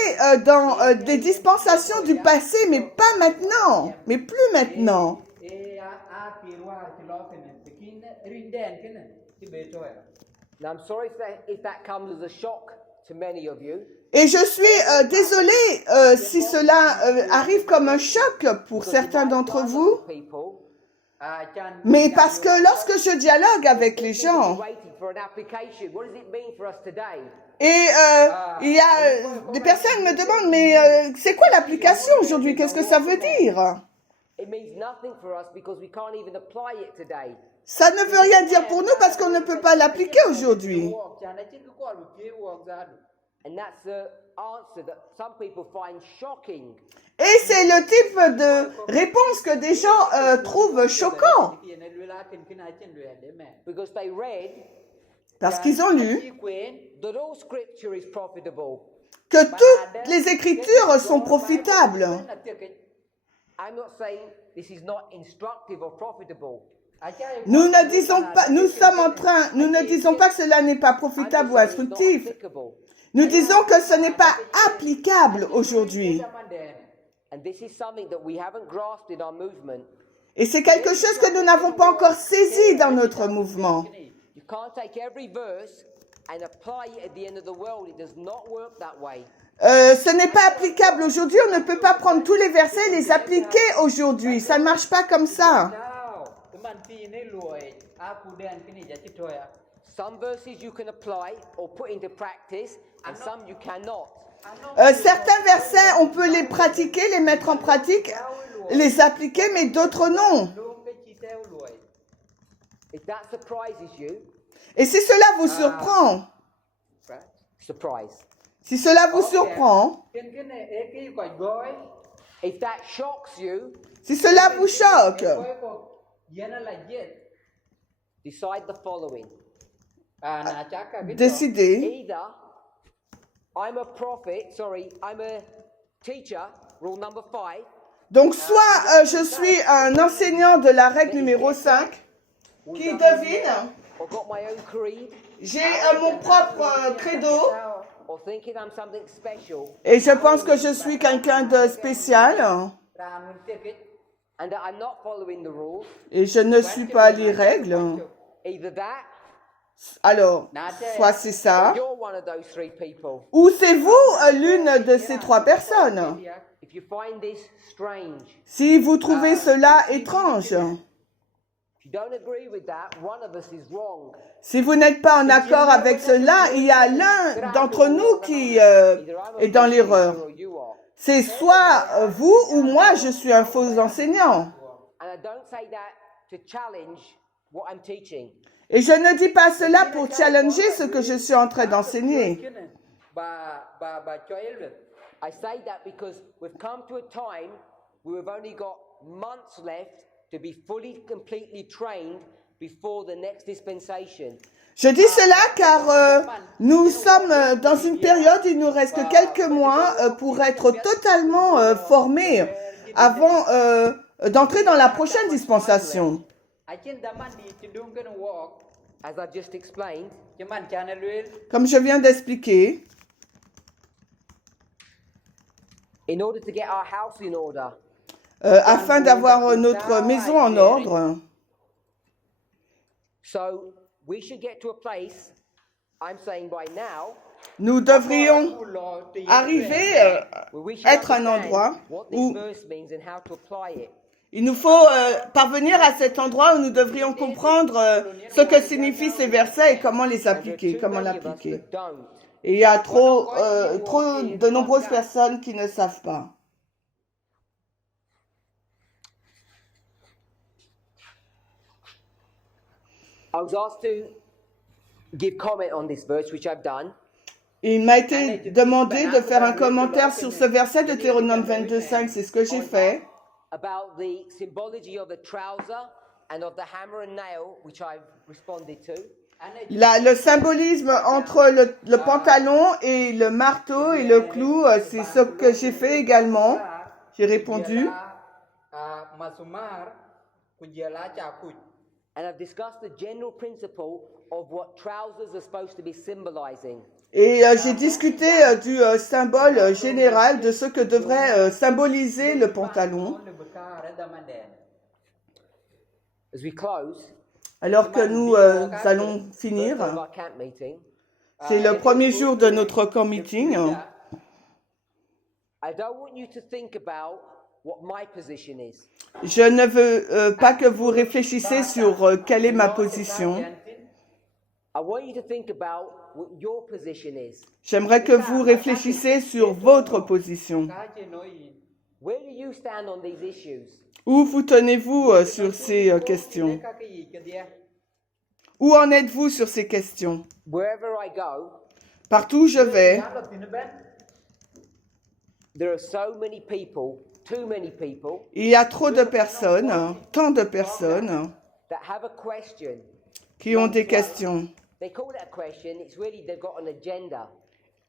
dans des dispensations du passé, mais pas maintenant, mais plus maintenant. Et je suis désolé si cela arrive comme un choc pour certains d'entre vous. Mais parce que lorsque je dialogue avec les gens, et il y a des personnes qui me demandent, mais c'est quoi l'application aujourd'hui? Qu'est-ce que ça veut dire? Ça ne veut rien dire pour nous parce qu'on ne peut pas l'appliquer aujourd'hui. Et c'est le type de réponse que des gens trouvent choquant. Parce qu'ils ont lu que toutes les Écritures sont profitables. Nous ne disons pas, nous ne disons pas que cela n'est pas profitable ou instructif. Nous disons que ce n'est pas applicable aujourd'hui. Et c'est quelque chose que nous n'avons pas encore saisi dans notre mouvement. Ce n'est pas applicable aujourd'hui. On ne peut pas prendre tous les versets et les appliquer aujourd'hui. Ça ne marche pas comme ça. Certains versets, on peut les pratiquer, les mettre en pratique, les appliquer, mais d'autres non. Et si cela vous surprend, si cela vous surprend, si cela vous choque, décidez. Donc, soit je suis un enseignant de la règle numéro 5, qui devine, j'ai mon propre credo, et je pense que je suis quelqu'un de spécial, et je ne suis pas les règles. Alors, soit c'est ça, ou c'est vous l'une de ces trois personnes. Si vous trouvez cela étrange, si vous n'êtes pas en accord avec cela, il y a l'un d'entre nous qui est dans l'erreur. C'est soit vous ou moi, je suis un faux enseignant. Et je ne dis pas cela pour challenger ce que je suis en train d'enseigner. I say that because we've come to a time where we've only got months left to be fully, completely trained before the next dispensation. Je dis cela car nous sommes dans une période, il nous reste que quelques mois pour être totalement formés avant d'entrer dans la prochaine dispensation. Comme je viens d'expliquer, afin d'avoir notre maison en ordre, nous devrions arriver à être un endroit où il nous faut parvenir à cet endroit où nous devrions comprendre ce que signifient ces versets et comment les appliquer, comment l'appliquer. Et il y a trop de nombreuses personnes qui ne savent pas. I was asked to give comment on this verse, which I've done. Il m'a été demandé de faire un commentaire sur ce verset de Deutéronome 22:5, c'est ce que j'ai fait. About the symbology of the trouser and of the hammer and nail, which I've responded to. Le symbolisme entre le pantalon et le marteau et le clou, c'est ce que j'ai fait également. J'ai répondu. And I've discussed the general principle of what trousers are supposed to be symbolizing. Et j'ai discuté du symbole général de ce que devrait symboliser le pantalon. As we close, alors que nous allons finir, c'est le premier jour de notre camp meeting. Je ne veux pas que vous réfléchissiez sur quelle est ma position. J'aimerais que vous réfléchissiez sur votre position. Où vous tenez-vous sur ces questions? Où en êtes-vous sur ces questions? Partout où je vais, il y a trop de personnes, tant de personnes, qui ont des questions.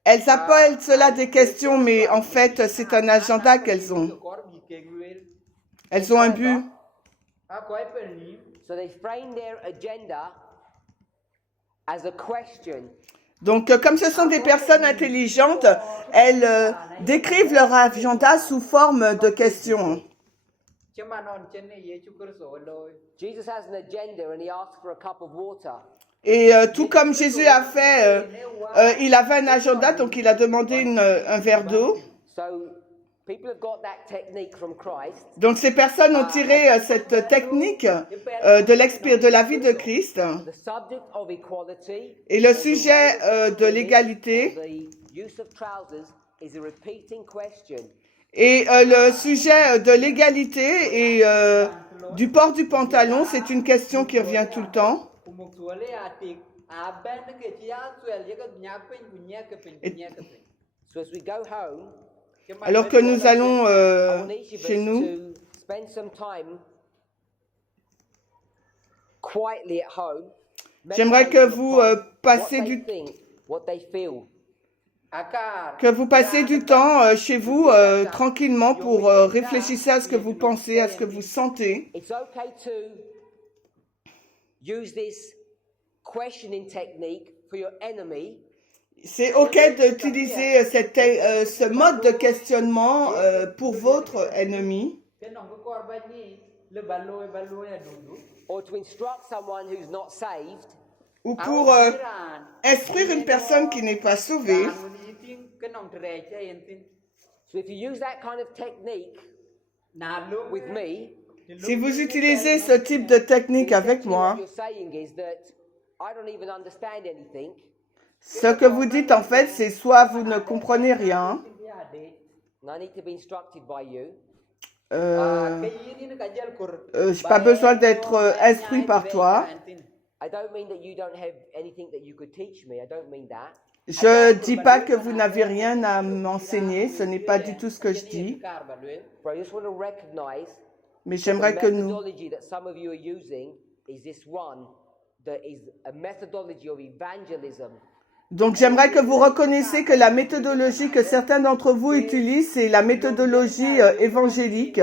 Elles appellent cela des questions, mais en fait, c'est un agenda qu'elles ont. Elles ont un but. Donc, comme ce sont des personnes intelligentes, elles décrivent leur agenda sous forme de questions. Et tout comme Jésus a fait, il avait un agenda, donc il a demandé un verre d'eau. Donc ces personnes ont tiré cette technique de la vie de Christ. Et le sujet de l'égalité et le sujet de l'égalité et du port du pantalon, c'est une question qui revient tout le temps. Alors que nous allons chez nous, j'aimerais que vous passiez du temps chez vous tranquillement pour réfléchir à ce que vous pensez, à ce que vous sentez. C'est OK d'utiliser ce mode de questionnement pour votre ennemi. Ou pour instruire une personne qui n'est pas sauvée. Si vous utilisez ce type de technique avec moi, ce que vous dites en fait, c'est soit vous ne comprenez rien, je n'ai pas besoin d'être instruit par toi. Je ne dis pas que vous n'avez rien à m'enseigner, ce n'est pas du tout ce que je dis. Mais j'aimerais que nous... Donc j'aimerais que vous reconnaissiez que la méthodologie que certains d'entre vous utilisent, c'est la méthodologie évangélique.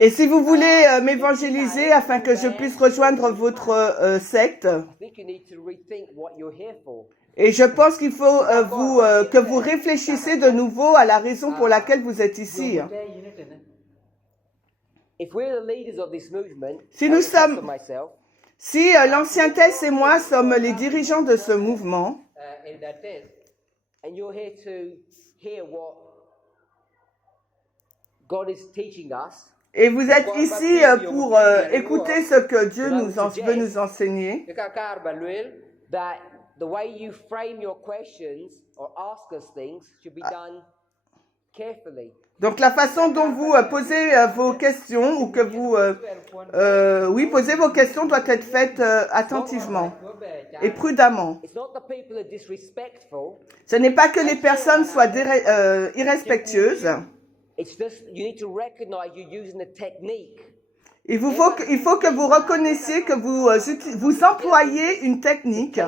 Et si vous voulez m'évangéliser afin que je puisse rejoindre votre secte, et je pense qu'il faut que vous réfléchissiez de nouveau à la raison pour laquelle vous êtes ici. Si l'ancien Tess et moi sommes les dirigeants de ce mouvement, Et vous êtes ici pour écouter ce que Dieu veut nous enseigner. That the way you frame your questions or ask us things should be done carefully. Donc la façon dont vous posez vos questions ou que vous posez vos questions doit être faite attentivement et prudemment. Ce n'est pas que les personnes soient irrespectueuses. Il faut que vous reconnaissiez que vous employez une technique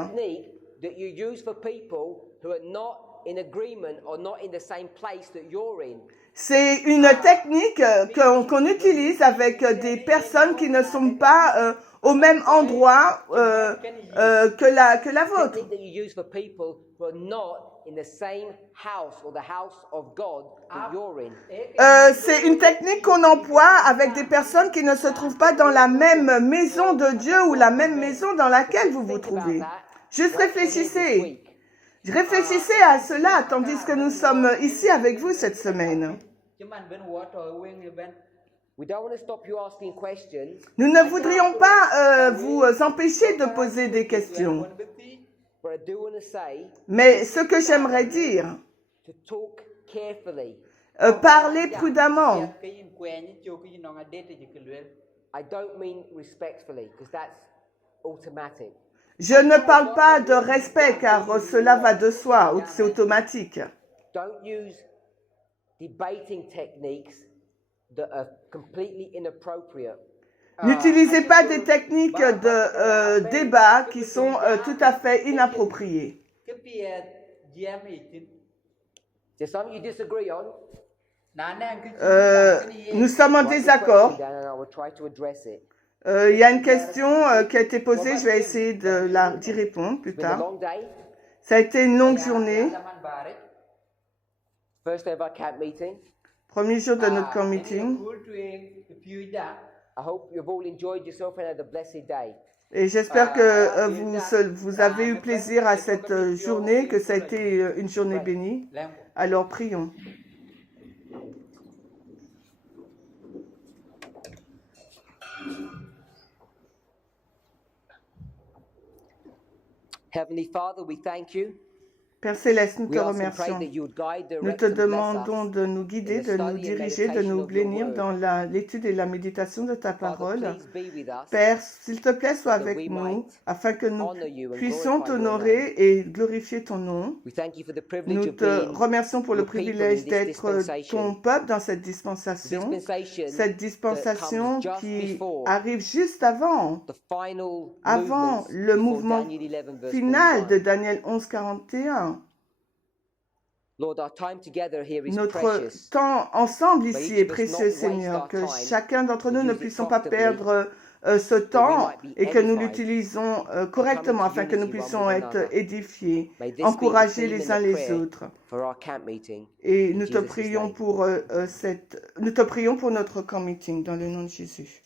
C'est une technique qu'on utilise avec des personnes qui ne sont pas au même endroit que la vôtre. C'est une technique qu'on emploie avec des personnes qui ne se trouvent pas dans la même maison de Dieu ou la même maison dans laquelle vous vous trouvez. Juste réfléchissez. Réfléchissez à cela tandis que nous sommes ici avec vous cette semaine. Nous ne voudrions pas vous empêcher de poser des questions. Mais ce que j'aimerais dire, parlez prudemment. Je ne parle pas de respect car cela va de soi, c'est automatique. N'utilisez pas des techniques de débat qui sont tout à fait inappropriées. Nous sommes en désaccord. Il y a une question qui a été posée, je vais essayer d'y répondre plus tard. Ça a été une longue journée. Premier jour de notre camp meeting. Et j'espère que vous avez eu plaisir à cette journée, que ça a été une journée bénie. Alors prions. Heavenly Father, we thank you. Père Céleste, nous te remercions. Nous te demandons de nous guider, de nous diriger, de nous bénir dans l'étude et la méditation de ta parole. Père, s'il te plaît, sois avec nous, afin que nous puissions t'honorer et glorifier ton nom. Nous te remercions pour le privilège d'être ton peuple dans cette dispensation qui arrive juste avant le mouvement final de Daniel 11:41. Notre temps ensemble ici est précieux, Seigneur, que chacun d'entre nous ne puissions pas perdre ce temps et que nous l'utilisons correctement afin que nous puissions être édifiés, encouragés les uns les autres. Et nous te prions pour notre camp meeting dans le nom de Jésus.